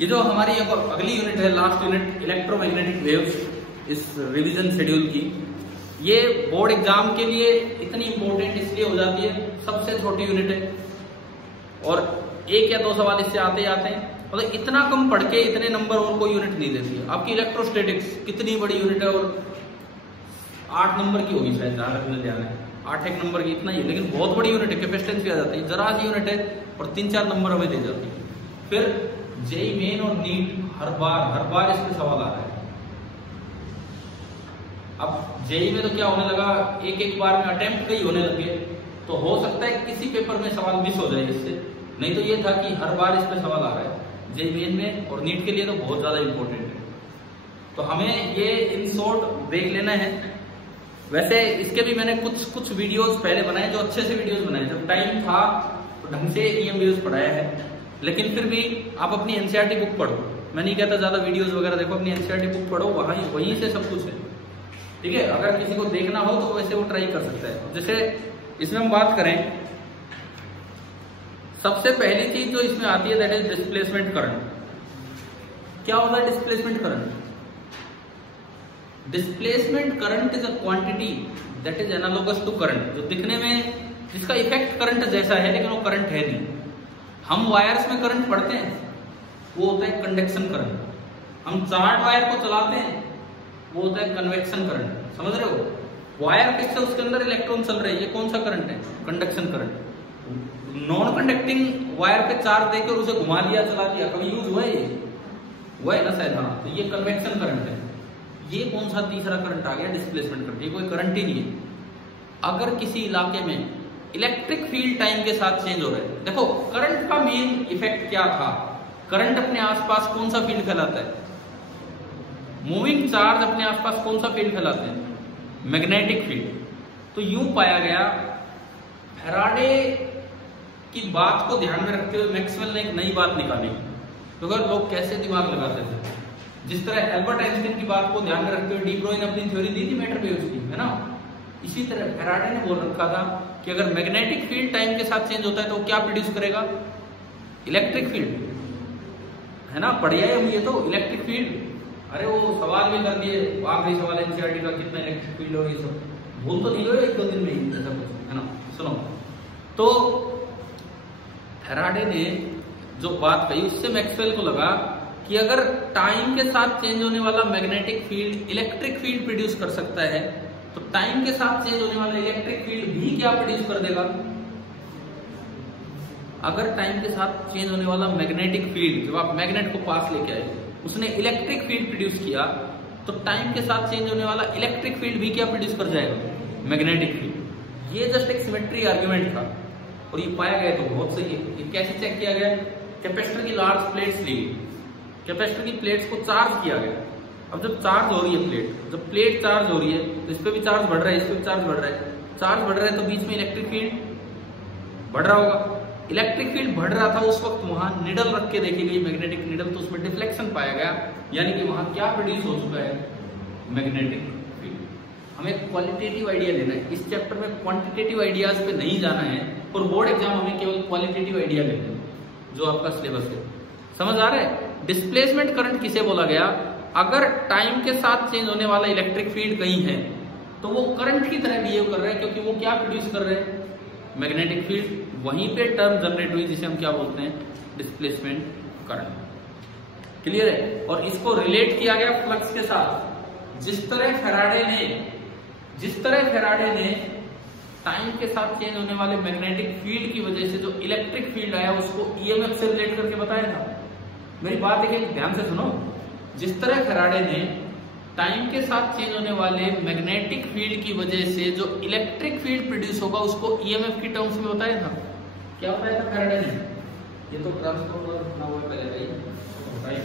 ये जो हमारी अगली यूनिट है, लास्ट यूनिट, इलेक्ट्रोमैग्नेटिक वेव्स इस रिवीजन शेड्यूल की, ये बोर्ड एग्जाम के लिए इतनी इंपॉर्टेंट इसलिए हो जाती है, सबसे छोटी यूनिट है और 1 या 2 सवाल इससे आते ही आते हैं। मतलब इतना कम पढ़ के इतने नंबर और कोई यूनिट नहीं देती है। आपकी इलेक्ट्रोस्टैटिक्स कितनी बड़ी यूनिट है और 8 नंबर की होगी शायद, जहां तक मुझे ध्यान है 8-1 नंबर की, इतना ही, लेकिन बहुत बड़ी यूनिट है, कैपेसिटेंस भी आ जाती है, जरा सी यूनिट है और 3-4 नंबर हमें दे जाती है। फिर जेईई मेन और नीट हर बार इसमें सवाल आ रहा है। अब जेईई में तो क्या होने लगा, एक बार में अटेम्प्ट कई होने लगे, तो हो सकता है किसी पेपर में सवाल मिस हो जाए इससे, नहीं तो ये था कि हर बार इसमें सवाल आ रहा है जेईई मेन में, और नीट के लिए तो बहुत ज्यादा इंपॉर्टेंट है। तो हमें ये इन शॉर्ट देख लेना है। वैसे इसके भी मैंने कुछ वीडियोस पहले बनाए, जो अच्छे से वीडियोस बनाए, जब टाइम था तो ढंग से ईएमवीएस पढ़ाया है। लेकिन फिर भी आप अपनी एनसीईआरटी बुक पढ़ो, मैं नहीं कहता ज्यादा वीडियोस वगैरह देखो, अपनी एनसीईआरटी बुक पढ़ो, वहीं से सब कुछ है, ठीक है। अगर किसी को देखना हो तो वैसे वो ट्राई कर सकता है। जैसे इसमें हम बात करें, सबसे पहली चीज जो इसमें आती है दैट इज डिस्प्लेसमेंट करंट। क्या होता है displacement current? Displacement current is a quantity that is analogous to current, जो दिखने में जिसका इफेक्ट करंट जैसा है लेकिन वो करंट है नहीं। हम वायर्स में करंट पढ़ते हैं, वो होता है कंडक्शन करंट। हम चार्ट वायर को चलाते हैं, वो होता है कन्वेक्शन करंट। समझ रहे हो? वायर फिक्स है, उसके अंदर इलेक्ट्रॉन चल रहे हैं, ये कौन सा करंट है? Conduction current. Non conducting wire पे चार्ज देकर उसे घुमा लिया, चला दिया, कभी यूज हुआ है? हुआ है ना शायद, हाँ। तो ये कन्वेक्शन करंट है। ये कौन सा तीसरा करंट आ गया? Displacement current. ये कोई करंट ही नहीं है। अगर किसी इलाके में इलेक्ट्रिक फील्ड टाइम के साथ चेंज हो रहा है, देखो करंट का मेन इफेक्ट क्या था? करंट अपने आसपास कौन सा फील्ड फैलाता है? मूविंग चार्ज अपने आसपास कौन सा फील्ड फैलाते हैं? Magnetic field. तो यूं पाया गया, फैराडे की बात को ध्यान में रखते हुए मैक्सवेल ने एक नई बात निकाली। तो अगर लोग कैसे दिमाग लगाते थे, जिस तरह एल्बर्ट आइंस्टाइन की बात को ध्यान में रखते हुए डी ब्रोई ने अपनी थ्योरी दी थी मैटर वेव्स की, है ना, इसी तरह फैराडे ने बोल रखा था कि अगर मैग्नेटिक फील्ड टाइम के साथ चेंज होता है तो वो क्या प्रोड्यूस करेगा? इलेक्ट्रिक फील्ड, है ना। पढ़िया है हम ये तो, इलेक्ट्रिक फील्ड। अरे वो सवाल भी कर दिए, आखिरी सवाल एनसीईआरटी का, कितना इलेक्ट्रिक फील्ड हो, ये सब भूल तो नहीं हो 1-2 दिन में ही, ऐसा कुछ, है ना। सुनो, तो फैराडे ने जो बात कही उससे मैक्सवेल को लगा कि अगर टाइम के साथ चेंज होने वाला magnetic field electric field produce कर सकता है, तो टाइम के साथ चेंज होने वाला इलेक्ट्रिक फील्ड भी क्या प्रोड्यूस कर देगा? अगर टाइम के साथ चेंज होने वाला मैग्नेटिक फील्ड, जब आप मैग्नेट को पास लेके आए, उसने इलेक्ट्रिक फील्ड प्रोड्यूस किया, तो टाइम के साथ चेंज होने वाला इलेक्ट्रिक फील्ड भी क्या प्रोड्यूस कर जाएगा? Magnetic field. ये जस्ट एक सिमेट्री आर्ग्यूमेंट था और ये पाया गया तो बहुत सही है। ये कैसे चेक किया गया? कैपेसिटर की लार्ज प्लेट्स ली, कैपेसिटर की प्लेट्स को चार्ज किया गया। अब जब चार्ज हो रही है प्लेट, जब प्लेट चार्ज हो रही है तो इस पे भी चार्ज बढ़ रहा है, इस पे भी चार्ज बढ़ रहा है, चार्ज बढ़ रहा है तो बीच में इलेक्ट्रिक फील्ड बढ़ रहा होगा। इलेक्ट्रिक फील्ड बढ़ रहा था उस वक्त, वहां निडल रख के देखी गई, मैग्नेटिक निडल, तो उसमें डिफ्लेक्शन पाया गया, यानी कि वहां क्या प्रोड्यूस हो चुका है? Magnetic field. हमें क्वालिटेटिव आइडिया लेना है इस चैप्टर में, क्वांटिटेटिव आइडियाज पे नहीं जाना है, और बोर्ड एग्जाम हमें केवल क्वालिटेटिव आइडिया लेते हैं जो आपका सिलेबस है। समझ आ रहा है? डिस्प्लेसमेंट करंट किसे बोला गया? अगर टाइम के साथ चेंज होने वाला इलेक्ट्रिक फील्ड कहीं है तो वो करंट की तरह बिहेव कर रहा है, क्योंकि वो क्या प्रोड्यूस कर रहे हैं? Magnetic field. वहीं पे टर्म जनरेट हुई जिसे हम क्या बोलते हैं? Displacement current. क्लियर है? और इसको रिलेट किया गया फ्लक्स के साथ। जिस तरह फैराडे ने टाइम के साथ चेंज होने वाले मैग्नेटिक फील्ड की वजह से जो इलेक्ट्रिक फील्ड आया उसको ईएमएफ से रिलेट करके बताया था। मेरी बात देखिए, ध्यान से सुनो। जिस तरह फैराडे ने टाइम के साथ चेंज होने वाले मैग्नेटिक फील्ड की वजह से जो इलेक्ट्रिक फील्ड प्रोड्यूस होगा उसको ईएमएफ की टर्म्स में बताया था। क्या बताया था फैराडे ने? ये तो ट्रांसफॉर्मर ना हुआ पहले भाई, बताइए।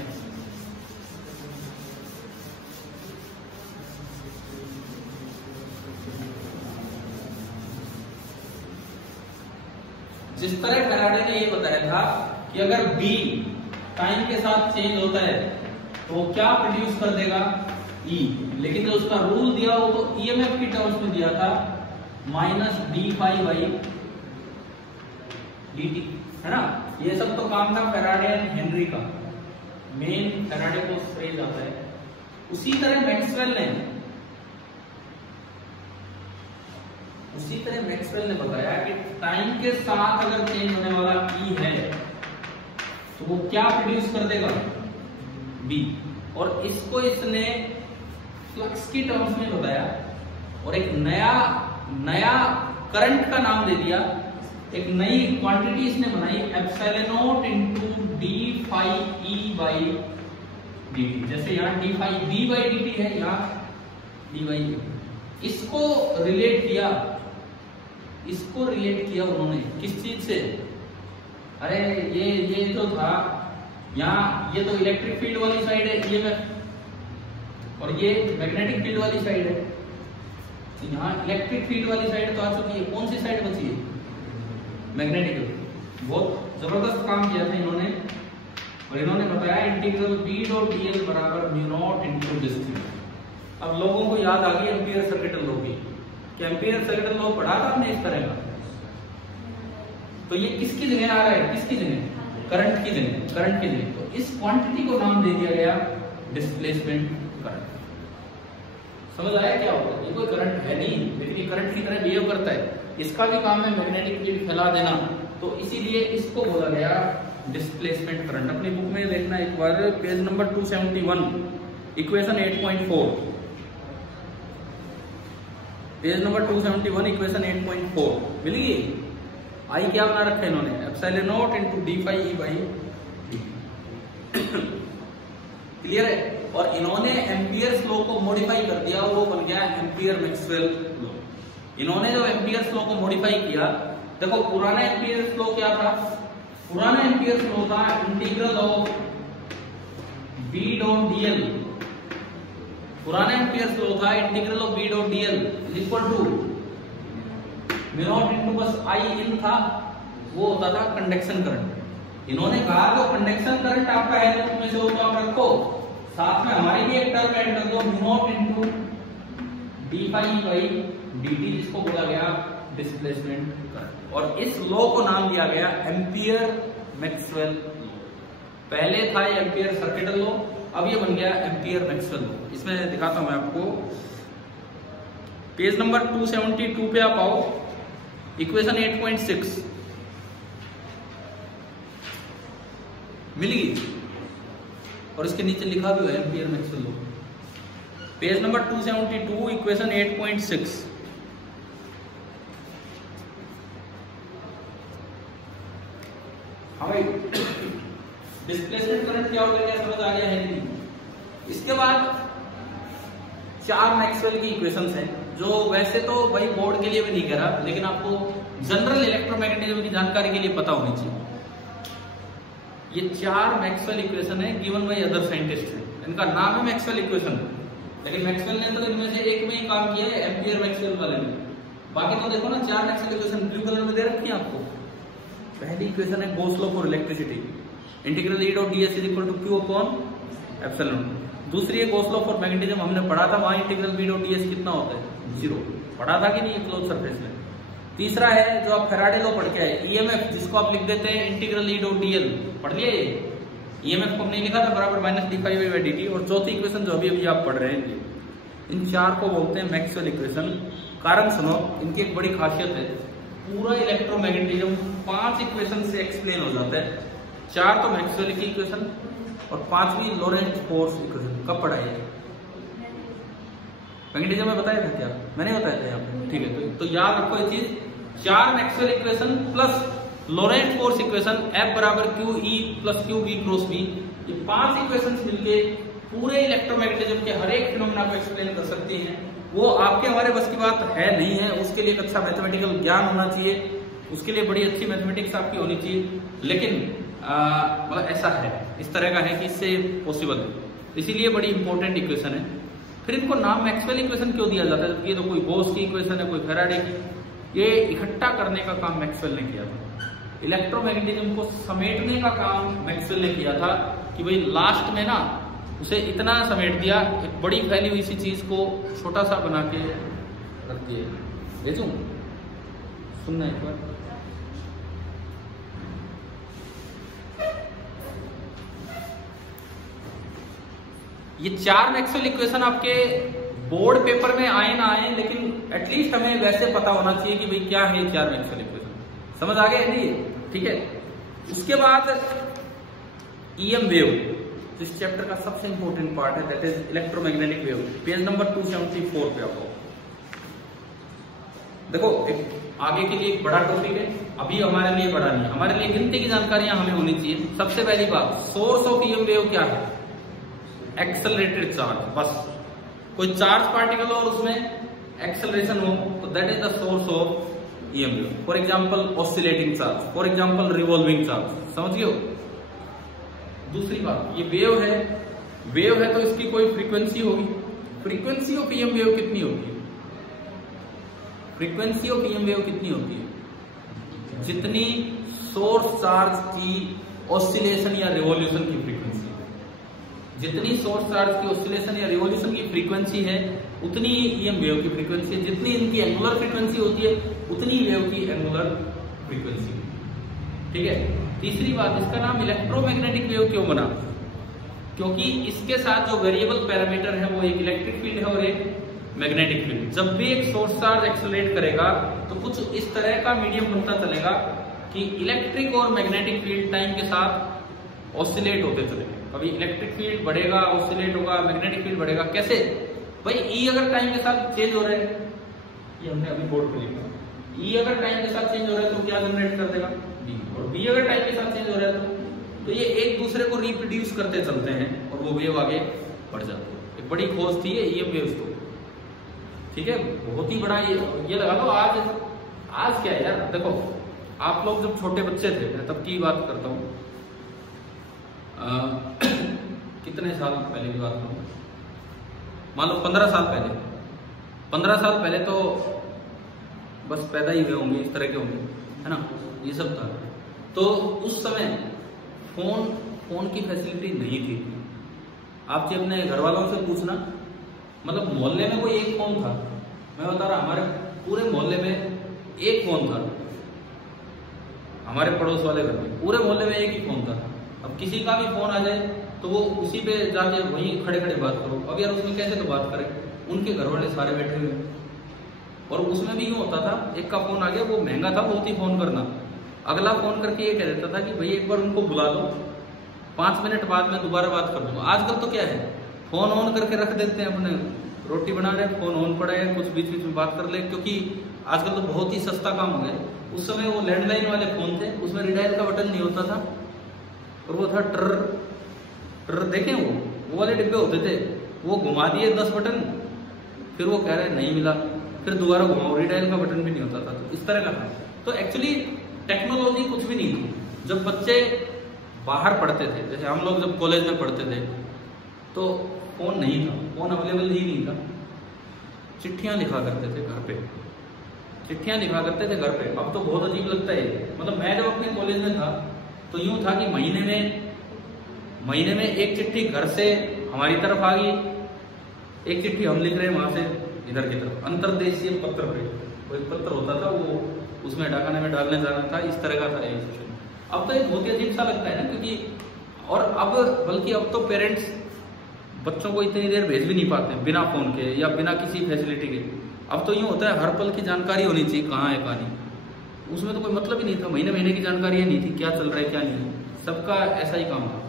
जिस तरह फैराडे ने ये बताया था कि अगर बी टाइम के साथ चेंज होता है तो वो क्या प्रोड्यूस कर देगा? ई। लेकिन जो उसका रूल दिया वो तो ईएमएफ की टर्म्स में दिया था, -d∅ dt, है ना। ये सब तो काम था फैराडे एंड हेनरी का। मेन फैराडे को फ्रेज आता है। उसी तरह मैक्सवेल ने बताया कि टाइम के साथ अगर चेंज होने वाला ई है तो वो क्या प्रोड्यूस कर देगा, बी। और इसको इसने फ्लक्स की टर्म्स में बताया और एक नया करंट का नाम दे दिया, एक नई क्वांटिटी इसने बनाई, epsilon not into D phi E by dt। जैसे यहाँ d phi B by d t है, यहाँ डी बाई ए। इसको रिलेट किया उन्होंने किस चीज से, अरे ये जो था यहाँ, ये तो इलेक्ट्रिक फील्ड वाली साइड है ईएमएफ और ये मैग्नेटिक फील्ड वाली साइड है। तो यहाँ इलेक्ट्रिक फील्ड वाली साइड तो आ चुकी है, कौन सी साइड बची है, मैग्नेटिक। बहुत जबरदस्त काम किया था इन्होंने और इन्होंने बताया इंटीग्रल बी डॉट डीएल बराबर म्यू नॉट इनटू डिस्टेंस। अब लोगों को याद आ गई एम्पियर सर्किट लॉ की, कि एम्पियर सर्किट लॉ पढ़ा था हमने इस तरह का। तो ये किसकी जगह आ रहा है, किसकी जगह, करंट की जगह। तो इस क्वांटिटी को नाम दे दिया गया डिस्प्लेसमेंट करंट। समझ आया क्या होता है, ये कोई करंट है नहीं लेकिन ये करंट की तरह बिहेव करता है। इसका भी काम है मैग्नेटिक फील्ड फैला देना, तो इसीलिए इसको बोला गया डिस्प्लेसमेंट करंट। अपनी बुक में देखना एक बार, page number 271 equation 8.4, page number 271 equation 8.4 मिल गई। आई क्या बना रखा है इन्होंने, epsilon not into D phi E by D. Clear है। और इन्होंने एम्पियर्स लॉ को मॉडिफाई कर दिया, वो बन गया एम्पियर मैक्सवेल लॉ। इन्होंने जो एम्पियर्स लॉ को मॉडिफाई किया, देखो पुराना एम्पियर्स लॉ क्या था, पुराना एम्पियर्स लॉ था integral of B dot dl. पुराना एम्पियर्स लॉ था integral of B dot dl is equal to mu naught into बस आई इन था, वो होता था कंडक्शन करंट। इन्होंने कहा जो कंडक्शन करंट आपका है तो उसमें से वो तो आप रखो, साथ में हमारी भी एक टर्म ऐड कर दो mu naught into D phi by dt, जिसको बोला गया डिस्प्लेसमेंट करंट। और इस लॉ को नाम दिया गया एम्पियर मैक्सवेल लॉ। पहले था ये एम्पियर सर्किट लॉ, अब ये बन गया एम्पियर मैक्सवेल लॉ। इसमें दिखाता हूं मैं आपको, पेज नंबर 272 पे आप आओ, इक्वेशन 8.6 मिलेगी और इसके नीचे लिखा भी है ampere Maxwell law. Page number 272 equation 8.6। हाँ भाई, डिस्प्लेसमेंट करंट क्या होगा, क्या समझ आ गया है नहीं। इसके बाद 4 मैक्सवेल की इक्वेशंस हैं, जो वैसे तो भाई बोर्ड के लिए भी नहीं कह रहा, लेकिन आपको जनरल इलेक्ट्रोमैग्नेटिज्म की जानकारी के लिए पता होनी चाहिए। ये 4 मैक्सवेल इक्वेशन है गिवन बाय अदर साइंटिस्ट है, इनका नाम है मैक्सवेल इक्वेशन, लेकिन मैक्सवेल ने तो इनमें से एक में ही काम किया है, एम्पियर मैक्सवेल वाले में। बाकी तो देखो ना 4 मैक्सवेल इक्वेशन ब्लू कलर में दे रखी है आपको। पहली इक्वेशन है Gauss law for electricity, integral E dot ds is equal to Q upon epsilon. दूसरी है गॉस लॉ फॉर मैग्नेटिज्म, हमने पढ़ा था वहां इंटीग्रल बी डॉट डीएस कितना होता है, 0, पढ़ा था कि नहीं क्लोज सरफेस में। तीसरा है जो आप फैराडे लॉ पढ़ के आए, ईएमएफ, जिसको आप लिख देते हैं इंटीग्रल ई डॉट डीएल, पढ़ लिया ये। ईएमएफ को हमने लिखा था बराबर minus d phi by d t. और चौथी इक्वेशन जो अभी आप पढ़ रहे हैं, इन 4 को बोलते हैं मैक्सवेल इक्वेशन। कारण सुनो, इनकी एक बड़ी खासियत है, पूरा इलेक्ट्रोमैग्नेटिज्म 5 इक्वेशन से एक्सप्लेन हो जाता है। 4 तो मैक्सवेल की इक्वेशन और 5वीं लॉरेंट फोर्स इक्वेशन। कब पढ़ाई है मैग्नेटिज्म में, बताया था क्या, मैंने बताया था यहाँ पे, ठीक है। तो याद रखो ये चीज, 4 Maxwell equation plus Lorentz force equation, F बराबर Q E plus Q B cross B, ये 5 इक्वेशन मिलके पूरे इलेक्ट्रोमैग्नेटिज्म के हर एक फिनोमेना को एक्सप्लेन कर सकती हैं। वो आपके हमारे बस की बात है नहीं है, उसके लिए एक अच्छा मैथमेटिकल ज्ञान होना चाहिए, उसके लिए बड़ी अच्छी मैथमेटिक्स आपकी होनी चाहिए, लेकिन मतलब ऐसा है, इस तरह का है कि इससे पॉसिबल है, इसीलिए बड़ी इंपॉर्टेंट इक्वेशन है। फिर इनको नाम मैक्सवेल इक्वेशन क्यों दिया जाता है, ये तो कोई गॉस की इक्वेशन है, कोई फैराडे की, ये इकट्ठा करने का काम मैक्सवेल ने किया था। इलेक्ट्रोमैग्नेटिज्म को समेटने का काम मैक्सवेल ने किया था, कि भाई लास्ट में ना उसे इतना समेट दिया, एक बड़ी फैली हुई सी चीज को छोटा सा बना के रख दिया। भेजूं, सुनना एक बार। ये 4 मैक्सवेल इक्वेशन आपके बोर्ड पेपर में आए ना आए, लेकिन एटलीस्ट हमें वैसे पता होना चाहिए कि भाई क्या है 4 मैक्सवेल इक्वेशन। समझ आ गया नहीं? ठीक है। उसके बाद ईएम वेव, तो इस चैप्टर का सबसे इंपॉर्टेंट पार्ट है, that is electromagnetic wave. Page number 274 पे आपको देखो, आगे के लिए एक बड़ा टॉपिक है, अभी हमारे लिए बड़ा नहीं, हमारे लिए गिनती की जानकारियां हमें होनी चाहिए। सबसे पहली बात, सोर्स ऑफ ईएम वेव क्या है? Accelerated charge. बस कोई चार्ज पार्टिकल और उसमें एक्सेलरेशन हो तो that is the source of EM wave. For example oscillating charge, for example revolving charge. समझ गए हो? दूसरी बात, ये वेव है तो इसकी कोई फ्रीक्वेंसी होगी। फ्रीक्वेंसी ऑफ ईएम वेव कितनी होती है? फ्रीक्वेंसी ऑफ ईएम वेव कितनी होती है? जितनी सोर्स चार्ज की ऑसिलेशन या रिवॉल्यूशन की फ्रीक्वेंसी, जितनी सोर्स चार्ज की ऑसिलेशन या रिवॉल्यूशन की फ्रीक्वेंसी है उतनी ईएम वेव की फ्रीक्वेंसी है। जितनी इनकी एंगुलर फ्रीक्वेंसी होती है उतनी वेव की एंगुलर फ्रीक्वेंसी। ठीक है। तीसरी बात, इसका नाम इलेक्ट्रोमैग्नेटिक वेव क्यों बना? क्योंकि इसके साथ जो वेरिएबल पैरामीटर है वो एक इलेक्ट्रिक फील्ड है और एक मैग्नेटिक फील्ड। जब भी एक सोर्स चार्ज एक्सेलरेट करेगा तो कुछ इस तरह का मीडियम बनता चलेगा कि इलेक्ट्रिक और मैग्नेटिक फील्ड टाइम के साथ ऑसिलेट होते चलेंगे। कभी इलेक्ट्रिक फील्ड बढ़ेगा, ऑसिलेट होगा, मैग्नेटिक फील्ड बढ़ेगा। कैसे भाई? ई अगर टाइम के साथ चेंज हो रहा है, ये हमने अभी बोर्ड पे लिखा, ई अगर टाइम के साथ चेंज हो रहा है तो क्या जनरेट कर देगा? बी। और बी अगर टाइम के साथ चेंज हो रहा है तो ये एक दूसरे को रिप्रोड्यूस करते चलते हैं और वो वेव आगे बढ़ जाती है। एक बड़ी खोज थी ये ईएम वेव्स तो। ठीक है, बहुत ही बड़ा ये लगा लो। आज क्या है यार, देखो आप लोग जब छोटे बच्चे थे, तब की बात करता हूँ, कितने साल पहले की बात करूँ, मान लो 15 साल पहले। 15 साल पहले तो बस पैदा ही हुए होंगे, इस तरह के होंगे, है ना, ये सब था। तो उस समय फोन की फैसिलिटी नहीं थी। आप जो अपने घर वालों से पूछना, मतलब मोहल्ले में कोई एक फोन था, मैं बता रहा, हमारे पूरे मोहल्ले में एक फोन था। हमारे पड़ोस वाले घर में पूरे मोहल्ले में एक ही फोन था। अब किसी का भी फोन आ जाए तो वो उसी पे जाके वहीं खड़े खड़े बात करो। अब यार उसमें कैसे तो बात करें, उनके घर वाले सारे बैठे हुए, और उसमें भी यूं होता था, एक का फोन आ गया, वो महंगा था बहुत ही फोन करना, अगला फोन करके ये कह देता था कि भाई एक बार उनको बुला लो, 5 मिनट बाद में दोबारा बात कर दूंगा। आजकल तो क्या है, फोन ऑन करके रख देते हैं, अपने रोटी बना रहे, फोन ऑन पड़ा है, कुछ बीच बीच में बात कर ले, क्योंकि आजकल तो बहुत ही सस्ता काम हो गया। उस समय वो लैंडलाइन वाले फोन थे, उसमें रिडायल का बटन नहीं होता था, और वो था ट्र देखें, वो वाले डिब्बे होते थे, वो घुमा दिए 10 बटन, फिर वो कह रहे नहीं मिला, फिर दोबारा घुमाओ, रिडायल का बटन भी नहीं होता था। तो इस तरह का था। तो एक्चुअली टेक्नोलॉजी कुछ भी नहीं थी। जब बच्चे बाहर पढ़ते थे, जैसे हम लोग जब कॉलेज में पढ़ते थे, तो फोन नहीं था, फोन अवेलेबल ही नहीं था। चिट्ठियां लिखा करते थे घर पे, चिट्ठियां लिखा करते थे घर पे। अब तो बहुत अजीब लगता है। मतलब मैं जब अपने कॉलेज में था तो यूं था कि महीने में एक चिट्ठी घर से हमारी तरफ आ गई, एक चिट्ठी हम लिख रहे हैं वहां से इधर की तरफ, अंतरदेशीय पत्र पे कोई पत्र होता था, वो उसमें डाकखाने में डालने जाना था, इस तरह का था ये सिस्टम। अब तो ये बहुत ही अजीब सा लगता है ना, क्योंकि और अब बल्कि अब तो पेरेंट्स बच्चों को इतनी देर भेज भी नहीं पाते बिना फोन के या बिना किसी फैसिलिटी के। अब तो यूं होता है, हर पल की जानकारी होनी चाहिए, कहाँ है कहाँ नहीं। उसमें तो कोई मतलब ही नहीं था, महीने की जानकारी नहीं थी, क्या चल रहा है क्या नहीं, सबका ऐसा ही काम था।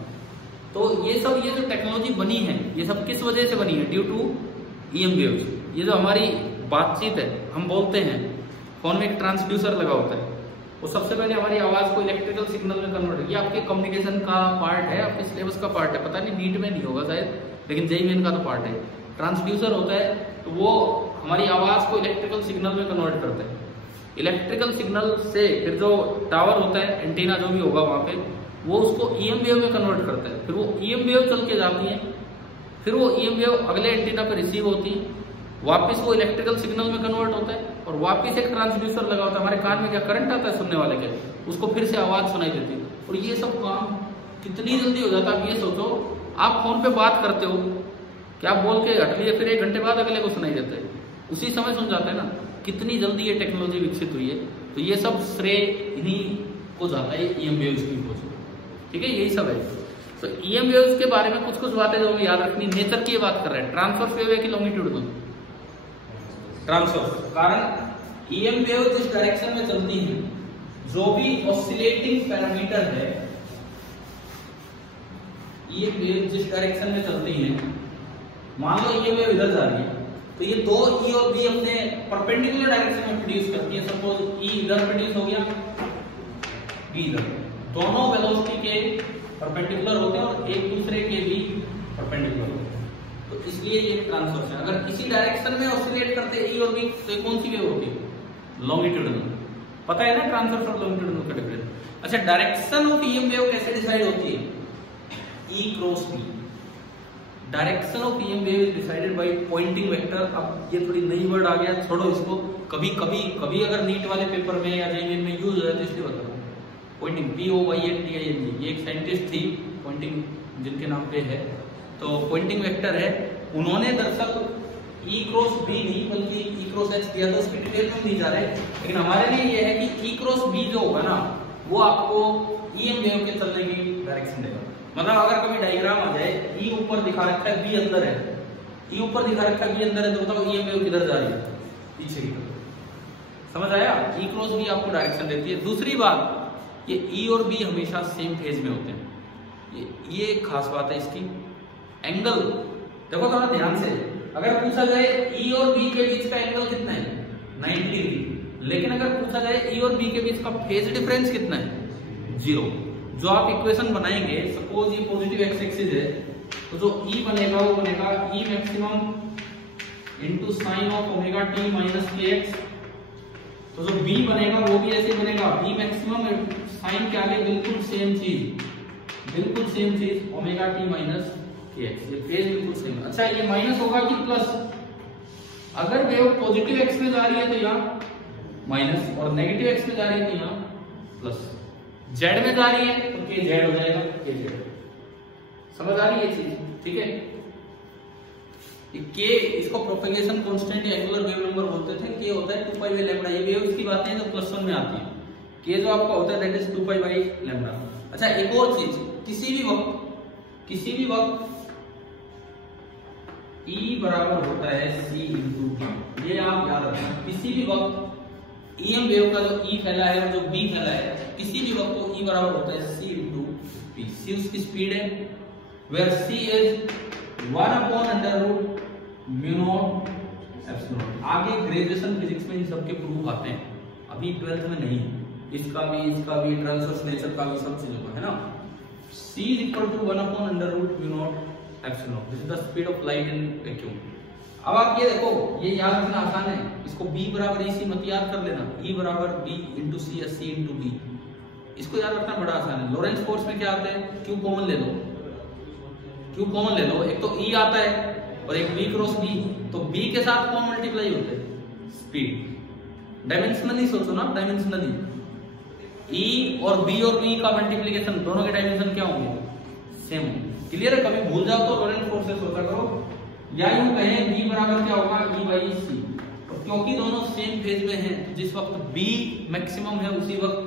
तो ये जो टेक्नोलॉजी बनी है, ये सब किस वजह से बनी है? Due to EM waves. ये जो हमारी बातचीत है, हम बोलते हैं, फोन में एक ट्रांसड्यूसर लगा होता है, वो सबसे पहले हमारी आवाज को इलेक्ट्रिकल सिग्नल में कन्वर्ट, ये आपके कम्युनिकेशन का पार्ट है, आपके सिलेबस का पार्ट है, पता नहीं नीट में नहीं होगा शायद, लेकिन जेईई मेन का तो पार्ट है। ट्रांसड्यूसर होता है, तो वो हमारी आवाज को इलेक्ट्रिकल सिग्नल में कन्वर्ट करता है। इलेक्ट्रिकल सिग्नल से फिर जो टावर होता है, एंटीना जो भी होगा वहां पे, वो उसको ईएम वेव में कन्वर्ट करता है। फिर वो ईएम वेव चल के जाती है, फिर वो ईएम वेव अगले एंटीना पे रिसीव होती है, वापस वो इलेक्ट्रिकल सिग्नल में कन्वर्ट होता है, और वापस एक ट्रांसड्यूसर लगा होता है। हमारे कान में क्या करंट आता है सुनने वाले के, उसको फिर से आवाज सुनाई देती है। और ये सब काम कितनी जल्दी हो जाता है। आप ये सोचो, आप फोन पे बात करते हो, क्या बोल के हट लिए, फिर 1 घंटे बाद अगले को सुनाई देता है, उसी समय सुन जाता है ना। कितनी जल्दी ये टेक्नोलॉजी विकसित हुई है। तो ये सब श्रेय इन्हीं को जाता है, ईएम वेव्स की खोज। ठीक है, यही सब है। तो ईएम वेव्स के बारे में कुछ कुछ बातें जो हमें याद रखनी, नेचर की बात कर रहे हैं, ट्रांसवर्स वेव है कि लॉन्गिट्यूडनल? ट्रांसवर्स। कारण ईएम वेव जिस डायरेक्शन में चलती है, जो भी ऑसिलेटिंग पैरामीटर है, ईएम वेव जिस डायरेक्शन में चलती है, मान लो ईएम वेव इधर जा रही है, तो ये दो ई और बी अपने परपेंडिकुलर डायरेक्शन में प्रोड्यूस करती है। सपोज ई इधर प्रोड्यूस हो गया, बी इधर, दोनों वेलोसिटी के परपेंडिकुलर होते हैं और एक दूसरे के भी परपेंडिकुलर होते हैं, तो इसलिए ये ट्रांसवर्स है। अगर किसी डायरेक्शन में ऑसिलेट करते ई और बी, तो ये कौन सी वेव होती है? लॉन्गिट्यूडनल। पता है ना ट्रांसवर्स और लॉन्गिट्यूडनल का डिफरेंस। अच्छा, डायरेक्शन ऑफ ईएम वेव कैसे डिसाइड होती है? E cross B. Direction of EM wave is decided by Poynting vector. अब ये थोड़ी नई वर्ड आ गया, छोड़ो इसको, कभी कभी कभी अगर नीट वाले पेपर में या जेईई में यूज हो जाए तो इसलिए बता रहा हूं। पॉइंटिंग, POINTING, ये एक साइंटिस्ट थी पॉइंटिंग जिनके नाम पे है, तो पॉइंटिंग वेक्टर है। उन्होंने दरअसल ई क्रॉस बी नहीं बल्कि ई क्रॉस एच दिया था, उसकी डिटेल में नहीं जा रहे, लेकिन हमारे लिए ये है कि ई क्रॉस बी जो होगा ना, वो आपको ईएम वेव के चलने की डायरेक्शन देगा। मतलब अगर कभी डायग्राम आ जाए, ई ऊपर दिखा रखा है, बी अंदर है, ई ऊपर दिखा रखा है, बी अंदर है, तो बताओ ईएम वेव किधर जा रही है? पीछे की तरफ। समझ आया? ई क्रॉस बी आपको डायरेक्शन देती है। दूसरी बात, ये ई और बी हमेशा सेम फेज में होते हैं, ये एक खास बात है इसकी। एंगल देखो थोड़ा ध्यान से, अगर पूछा जाए ई और बी के बीच का एंगल कितना है? 90 डिग्री। लेकिन अगर पूछा जाए ई और बी के बीच का फेज डिफरेंस कितना है? 0। जो आप इक्वेशन बनाएंगे, सपोज ये पॉजिटिव एक्स एक्सिस है, तो जो ई बनेगा वो बनेगा ई maximum into sine of omega T minus के एक्स। तो जो बी बनेगा वो भी ऐसे बनेगा, बी मैक्सिमम साइन के आगे बिल्कुल सेम चीज ओमेगा टी माइनस के एक्स। ये फेज बिल्कुल सेम। अच्छा, ये माइनस होगा कि प्लस? अगर वेव पॉजिटिव एक्स में जा रही है तो यहाँ माइनस, और नेगेटिव एक्स में जा रही है तो यहाँ प्लस। जेड में जा रही है तो के जेड हो जाएगा, के जेड। समझ आ रही है ये चीज? ठीक है। के इसको प्रोपेगेशन कांस्टेंट या एंगुलर वेव नंबर बोलते थे। के होता है 2 पाई बाई लैम्डा। ये वेव्स की बातें हैं जो +1 में आती है। के जो आपका होता है that is 2 pi by lambda. अच्छा, एक और चीज, किसी भी वक्त E बराबर होता है C इंटू B। ये आप याद रखना, किसी भी वक्त ईएम वेव का जो E फैला है और जो B फैला है, किसी भी वक्त वो E बराबर होता है C इंटू B। C उसकी स्पीड है, वेयर C इज 1/√μ0 एप्सिलॉन। आगे ग्रेजुएशन फिजिक्स में इन सबके प्रूफ आते हैं, अभी 12th में नहीं। इसका भी ट्रांसवर्स नेचर का भी सब चीजों का है ना। C is equal to 1/√μ0 epsilon. This is the speed of light in vacuum. अब आप ये देखो, ये याद रखना आसान है, इसको B बराबर EC मत याद कर लेना, E बराबर B इंटू C या C इंटू B। इसको याद रखना बड़ा आसान है। लॉरेंस फोर्स में क्या आता है? Q कॉमन ले लो, एक तो E आता है और एक B क्रॉस B, तो B के साथ कौन मल्टीप्लाई होते हैं? स्पीड। डायमेंशनली सोचो ना, डायमेंशनली E और B का मल्टीप्लीकेशन, दोनों के डायमेंशन क्या होंगे? सेम। क्लियर है? कभी भूल जाओ तो लॉरेंस फोर्स से सोचा करो, या यूं कहें B बराबर क्या होगा? E by C। और क्योंकि दोनों सेम फेज में हैं, जिस वक्त B मैक्सिमम है उसी वक्त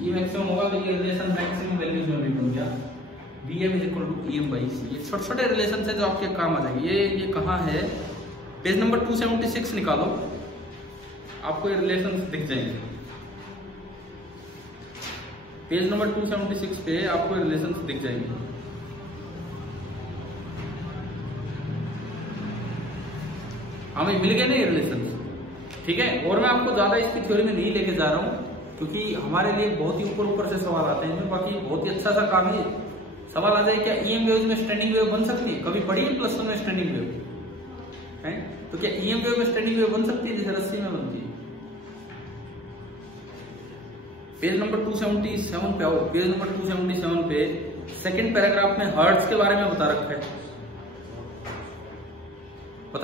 E मैक्सिमम होगा, तो ये रिलेशन मैक्सिमम वैल्यूज में भी बन गया। Bm is equal to EM by C। ये छोटे छोटे रिलेशन से जो आपके काम आ जाएंगे। ये कहाँ है? पेज नंबर 276 निकालो, आपको ये रिलेशन दिख जाएंगे। पेज नंबर 276 पे आपको रिलेशन दिख जाएंगे। हमें मिल गए ना ये रिलेशन, ठीक है। और मैं आपको ज्यादा इसकी थ्योरी में नहीं लेके जा रहा हूँ, क्योंकि हमारे लिए बहुत ही ऊपर से सवाल आते हैं। बाकी बहुत ही अच्छा सा काम है। सवाल आ जाए क्या ईएम वेव में स्टैंडिंग वेव बन सकती है? कभी पढ़ी है +1 में स्टैंडिंग वेव है? तो क्या ईएम वेव में स्टैंडिंग वेव बन सकती है जैसे रस्सी में बनती है? पेज नंबर 277 पे आओ। पेज नंबर 277 पे सेकंड पैराग्राफ में हर्ट्ज के बारे में बता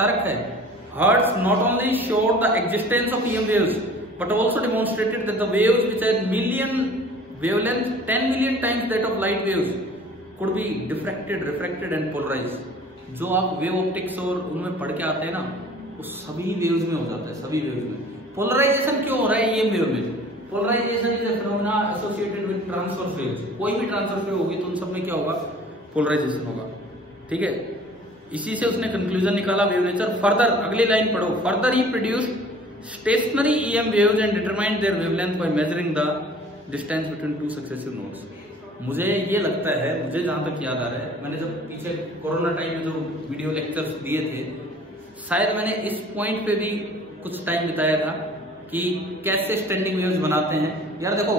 रखा है। Hertz not only showed the existence of EM waves, but also demonstrated that the waves which had million wavelength, 10 million times that of light waves, could be diffracted, refracted and polarized. जो आप wave optics और उनमें पढ़ के आते हैं ना, वो सभी वेव्स में हो जाता है, सभी वेव्स में। पोलराइजेशन क्यों हो रहा है EM वेव में? Polarization is a phenomena associated with transverse waves. कोई भी ट्रांसवर्स वेव होगी तो उन सब में क्या होगा, पोलराइजेशन होगा। ठीक है, इसी से उसने कंक्लूजन निकाला वेव नेचर। फर्दर अगली लाइन पढ़ो, further he produced stationary EM waves and determined their wavelength by measuring the distance between two successive nodes. मुझे ये लगता है, मुझे जहां तक याद आ रहा है, मैंने जब पीछे कोरोना टाइम में जो वीडियो लेक्चर्स दिए थे, शायद मैंने इस पॉइंट पे भी कुछ टाइम बिताया था कि कैसे स्टैंडिंग वेव्स बनाते हैं। यार देखो,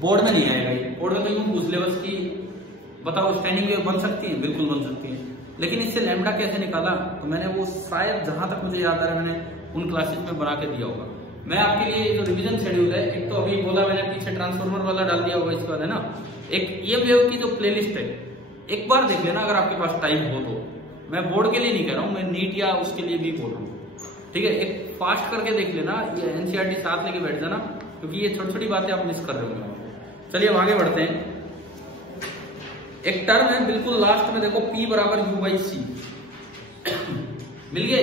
बोर्ड में नहीं आएगा ये, बोर्ड में तो यूं पूछ ले बस कि बताओ स्टैंडिंग वेव बन सकती है, बिल्कुल बन सकती है, लेकिन इससे लैम्डा कैसे निकाला, तो मैंने वो शायद जहां तक मुझे याद आ रहा है मैंने उन क्लासेस में बना के दिया होगा। मैं आपके लिए जो रिवीजन शेड्यूल है, एक तो अभी बोला मैंने पीछे ट्रांसफार्मर वाला डाल दिया होगा, इसके बाद है ना एक ये वेव की जो प्लेलिस्ट है, एक बार देख लेना अगर आपके पास टाइम हो तो। मैं बोर्ड के लिए नहीं कह रहा हूँ, मैं नीट या उसके लिए भी बोल रहा हूँ। ठीक है, एक फास्ट करके देख लेना, ये एनसीईआरटी साथ लेके बैठ जाना, क्योंकि ये छोटी छोटी बातें आप मिस कर रहे होंगे। चलिए अब आगे बढ़ते हैं। एक टर्म है बिल्कुल लास्ट में, देखो P बराबर U/C मिल गया।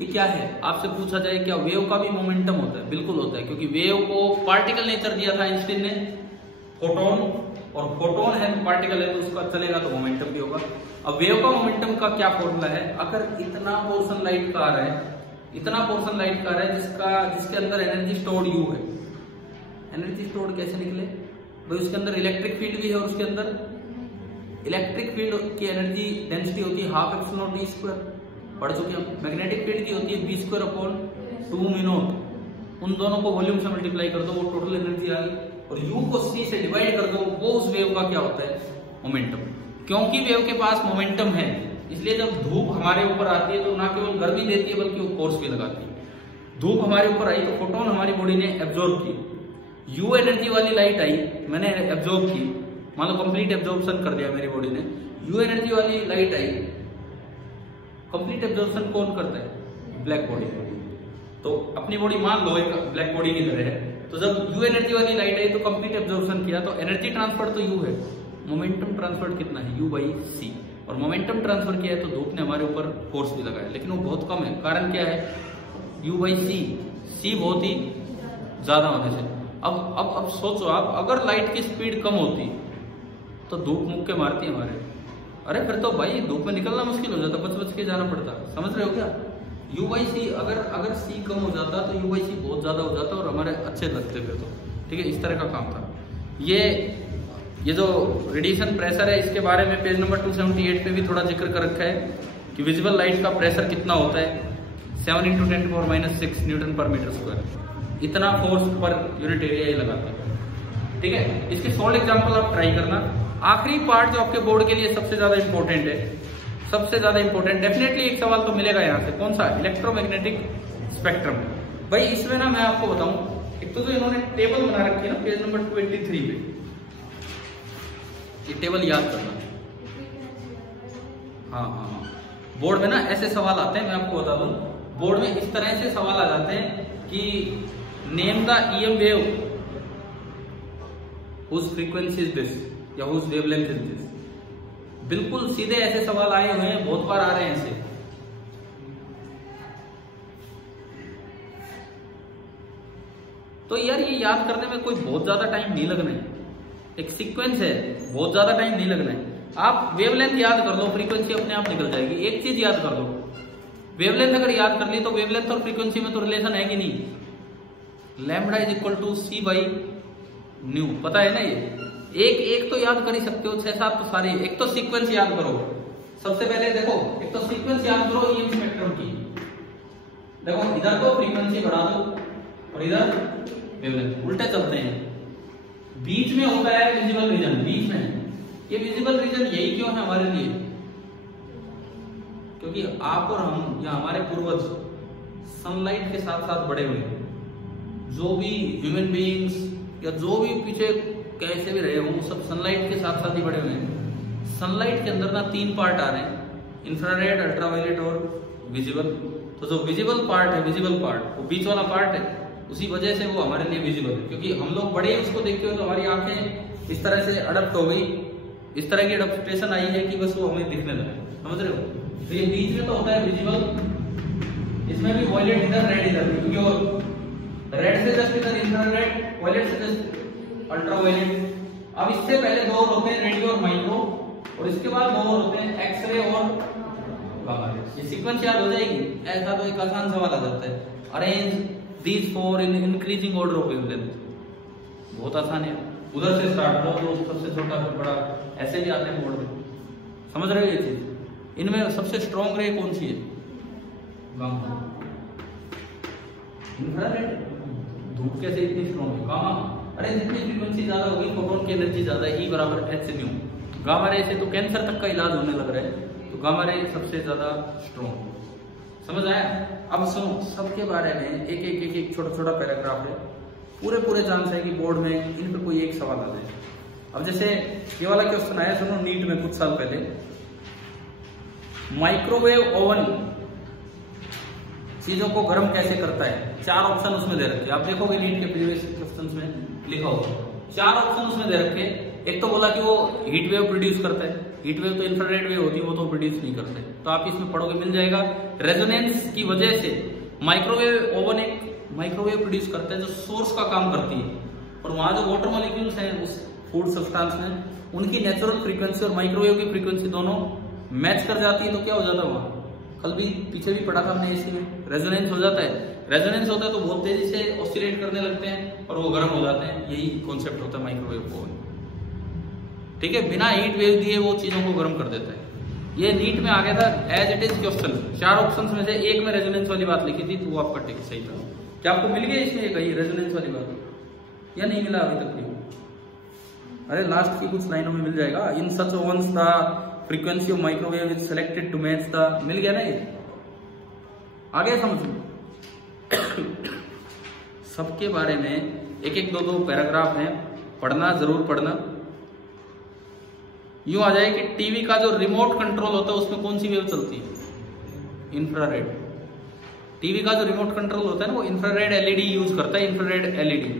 ये क्या है, आपसे पूछा जाए क्या वेव का भी मोमेंटम होता है? बिल्कुल होता है, क्योंकि वेव को पार्टिकल नेचर दिया था आइंस्टीन ने, फोटोन, और फोटोन है तो पार्टिकल है तो उसका चलेगा तो मोमेंटम भी होगा। अब वेव का मोमेंटम का क्या फॉर्मूला है, अगर इतना पोर्शन लाइट का आ रहा है, इतना पोर्शन लाइट का आ रहा है जिसके अंदर एनर्जी स्टोर्ड U है, एनर्जी स्टोर्ड कैसे निकले भाई, उसके अंदर इलेक्ट्रिक फील्ड भी है और उसके अंदर इलेक्ट्रिक फील्ड की एनर्जी डेंसिटी होती है 12ε0d², पढ़ चुके हम। मैग्नेटिक फील्ड की होती है b²/2μ0, उन दोनों को वॉल्यूम से मल्टीप्लाई कर दो, वो टोटल एनर्जी आ गई, और U को C से डिवाइड कर दो, वो उस वेव का क्या होता है, मोमेंटम। क्योंकि वेव के पास मोमेंटम है, इसलिए जब धूप हमारे ऊपर आती है तो ना केवल गर्मी देती है बल्कि वो फोर्स भी लगाती है। धूप हमारे ऊपर आई तो फोटोन हमारी बॉडी ने एब्जॉर्ब की, U एनर्जी वाली लाइट आई, मैंने एब्जॉर्ब की, मान लो कंप्लीट एब्जॉर्प्शन कर दिया मेरी बॉडी ने, U एनर्जी वाली लाइट आई, कंप्लीट एब्जॉर्प्शन कौन करता है, ब्लैक बॉडी। तो अपनी बॉडी मान लो एक ब्लैक बॉडी की तरह है, तो जब U एनर्जी वाली लाइट आई तो कंप्लीट एब्जॉर्प्शन किया, तो एनर्जी ट्रांसफर तो U है, मोमेंटम ट्रांसफर कितना है, U/C, और मोमेंटम ट्रांसफर किया है तो धूप ने हमारे ऊपर फोर्स भी लगाया, लेकिन वो बहुत कम है। कारण क्या है, U/C, C बहुत ही ज्यादा होने से। अब सोचो आप, अगर लाइट की स्पीड कम होती तो धूप मुक्के मारती है हमारे, अरे फिर तो भाई धूप में निकलना मुश्किल हो जाता, बच बच के जाना पड़ता। समझ रहे हो क्या, U/C अगर C कम हो जाता तो U/C बहुत ज्यादा हो जाता और हमारे अच्छे लगते फिर तो। ठीक है, इस तरह का काम था। ये जो रेडिएशन प्रेशर है, इसके बारे में पेज नंबर 278 पे भी थोड़ा जिक्र कर रखा है कि विजिबल लाइट का प्रेशर कितना होता है, 7 × 10⁻⁶ Nm/m², इतना फोर्स पर यूनिट एरिया ही लगाते हैं। ठीक है, इसके सॉल्व एग्जांपल आप ट्राई करना। आखिरी पार्ट जो आपके बोर्ड के लिए सबसे ज्यादा इंपॉर्टेंट है, सबसे ज्यादा इंपॉर्टेंट, डेफिनेटली एक सवाल तो मिलेगा यहाँ से, कौन सा, इलेक्ट्रोमैग्नेटिक स्पेक्ट्रम। भाई इसमें ना मैं आपको बताऊं, एक तो जो इन्होंने टेबल बना रखी है ना पेज नंबर 283 पे, ये टेबल याद करना। हाँ, बोर्ड में ना ऐसे सवाल आते हैं, मैं आपको बता दूं, बोर्ड में इस तरह से सवाल आ जाते हैं कि name the EM wave whose frequency is this या whose wavelength is this। बिल्कुल सीधे ऐसे सवाल आए हुए हैं, बहुत बार आ रहे हैं ऐसे। तो यार ये याद करने में कोई बहुत ज्यादा टाइम नहीं लगना है, एक सीक्वेंस है, बहुत ज्यादा टाइम नहीं लगना है। आप वेवलेंथ याद कर लो, फ्रीक्वेंसी अपने आप निकल जाएगी। एक चीज याद कर लो, वेवलेंथ अगर याद कर ली तो वेवलेंथ और फ्रीक्वेंसी में तो रिलेशन है कि नहीं, लैम्बडा = c/ν, पता है ना। ये एक तो याद कर ही सकते हो, 6-7 तो सारे। एक तो सीक्वेंस याद करो, सबसे पहले देखो, एक तो सीक्वेंस याद करो ईएम स्पेक्ट्रम की। देखो इधर तो फ्रीक्वेंसी बढ़ा दो और इधर वेवलेंथ, उल्टे चलते हैं। बीच में होता है विजिबल रीजन, बीच में। ये विजिबल रीजन यही क्यों है हमारे लिए, क्योंकि आप और हम या हमारे पूर्वज सनलाइट के साथ साथ बड़े हुए हैं। जो भी ह्यूमन बीइंग्स या जो भी पीछे कैसे भी रहे हों, सब सनलाइट के साथ साथ ही बड़े हुए हैं। सनलाइट के अंदर ना 3 पार्ट आ रहे हैं, इंफ्रारेड, अल्ट्रावायलेट और विजिबल। तो जो विजिबल पार्ट है, विजिबल पार्ट, वो बीच वाला पार्ट है, उसी वजह से वो हमारे लिए विजिबल है। क्योंकि हम लोग बड़े उसको देखते हुए तो हमारी आंखें इस तरह से अडप्ट हो गई, इस तरह की अडप्टेशन आई है कि बस वो हमें दिखने लगा। समझ रहे हो। तो ये बीच में तो होता है विजिबल, इसमें भी वॉयलेट इधर, रेड इधर, क्योंकि रेड से जस्ट इधर इंफ्रारेड, वायलेट से जस्ट अल्ट्रावायलेट। अब इससे पहले दो और होते हैं रेडियो और माइक्रो, और इसके बाद दो और होते हैं एक्सरे और गामा रे। ये सीक्वेंस याद हो जाएगी। ऐसा तो एक आसान सवाल आ जाता है, arrange these four in increasing order of wavelength. बहुत आसान है, उधर से स्टार्ट करो तो सबसे छोटा फिर बड़ा, ऐसे भी आते हैं बोर्ड में। समझ रहे हो ये चीज? इनमें सबसे स्ट्रॉन्ग रे कौन सी है? गामा। इंफ्रारेड धूप कैसे इतनी स्ट्रॉन्ग है? गामा। अरे जितनी फ्रीक्वेंसी ज्यादा होगी फोटोन की एनर्जी ज्यादा, E बराबर H न्यू। गामा रे से तो कैंसर तक का इलाज होने लग रहा है, तो गामा रे सबसे ज्यादा स्ट्रॉन्ग। समझ आया? अब सुनो, सबके बारे में एक छोटा छोटा पैराग्राफ है, पूरे चांस है कि बोर्ड में इन पे कोई एक सवाल आ जाए। अब जैसे ये वाला क्वेश्चन आया, सुनो, नीट में कुछ साल पहले, माइक्रोवेव ओवन चीजों को गर्म कैसे करता है? 4 ऑप्शन उसमें दे रखे। आप देखोगे नीट के प्रीवियस क्वेश्चंस में लिखा होगा, 4 ऑप्शन उसमें दे रखे। एक तो बोला कि वो हीट वेव प्रोड्यूस करता है। हीट वेव तो इंफ्रारेड वेव होती है, वो तो प्रोड्यूस नहीं करते। तो आप इसमें पढ़ोगे, मिल जाएगा। रेजोनेंस की वजह से माइक्रोवेव ओवन एक माइक्रोवेव प्रोड्यूस करता है जो सोर्स का काम करती है, और वहां जो वाटर मॉलिक्यूल्स हैं उस फूड सब्सटेंस में, उनकी नेचुरल फ्रीक्वेंसी और माइक्रोवेव की फ्रीक्वेंसी दोनों मैच कर जाती है। तो क्या हो जाता है वहां? कल भी पीछे भी पढ़ा था हमने इसी में, रेजोनेंस हो जाता है। रेजोनेंस होता है तो बहुत तेजी से ऑसिलेट करने लगते हैं और वो गर्म हो जाते हैं। यही कॉन्सेप्ट होता है माइक्रोवेव ओवन। ठीक है, बिना हीट वेव दिए वो चीजों को गर्म कर देता है। ये नीट में आ गया था as it is question. 4 options में से एक में रेजोनेंस वाली बात लिखी थी, तो वो आपका टिक सही था। क्या आपको मिल गया इसमें कहीं रेजोनेंस वाली बात, या नहीं मिला अभी तक भी? अरे लास्ट की कुछ लाइनों में मिल जाएगा। In such ovens the frequency of microwave is selected to match the, मिल गया ना ये? आगे समझ सबके बारे में एक दो पैराग्राफ हैं, पढ़ना, जरूर पढ़ना। यूं आ जाए कि टीवी का जो रिमोट कंट्रोल होता है उसमें कौन सी वेव चलती है? इंफ्रारेड। टीवी का जो रिमोट कंट्रोल होता है ना, वो इंफ्रारेड एलईडी यूज करता है, इंफ्रारेड एलईडी।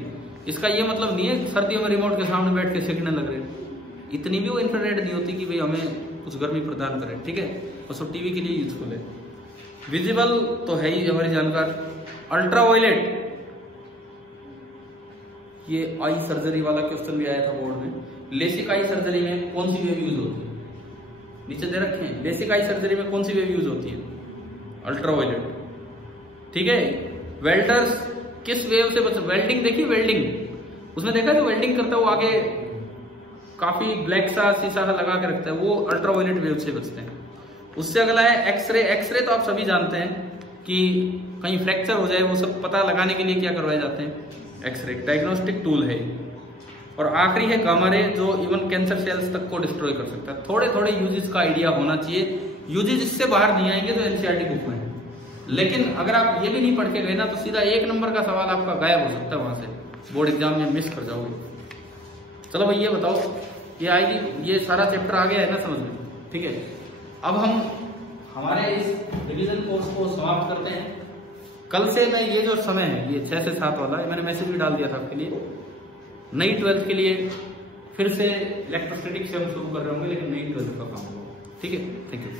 इसका ये मतलब नहीं है सर्दियों में रिमोट के सामने बैठ के सेकने लग रहे हैं, इतनी भी वो इंफ्रारेड नहीं होती कि भाई हमें कुछ गर्मी प्रदान करे। ठीक है, बस वो टीवी के लिए यूजफुल है। विजिबल तो है ही हमारी जानकार। अल्ट्रावायलेट, ये आई सर्जरी वाला क्वेश्चन भी आया था बोर्ड में। लेसिक आई सर्जरी में कौन सी वेव यूज होती है? नीचे दे रखे हैं, लेसिक आई सर्जरी में कौन सी वेव यूज होती है? अल्ट्रावायलेट। ठीक है, वेल्डर्स किस वेव से बच, वेल्डिंग देखिए, वेल्डिंग उसमें देखा जो वेल्डिंग करता है वो आगे काफी ब्लैक सा शीशा लगा के रखता है, वो अल्ट्रावायलेट वेव से बचते हैं। उससे अगला है एक्सरे। एक्सरे तो आप सभी जानते हैं कि कहीं फ्रैक्चर हो जाए वो सब पता लगाने के लिए क्या करवाए जाते हैं, एक्सरे, डायग्नोस्टिक टूल है। और आखिरी है गामा रे, जो इवन कैंसर सेल्स तक को डिस्ट्रॉय कर सकता है। थोड़े थोड़े यूजेस का आइडिया होना चाहिए। यूजेस इससे बाहर नहीं आएंगे जो एनसीईआरटी बुक में है, लेकिन अगर आप ये भी नहीं पढ़ के गए ना तो सीधा 1 नंबर का सवाल आपका गायब हो सकता है वहां से, बोर्ड एग्जाम में मिस कर जाओगे। चलो भाई ये बताओ, ये आएगी, ये सारा चैप्टर आ गया है ना समझ में? ठीक है, अब हम हमारे इस रिवीजन कोर्स को समाप्त करते हैं। कल से मैं ये जो समय है, ये 6 से 7 वाला है, मैंने मैसेज भी डाल दिया था आपके लिए। नई 12th के लिए फिर से इलेक्ट्रोस्टैटिक्स से हम शुरू कर रहे होंगे, लेकिन नई 12th का काम होगा। ठीक है, थैंक यू।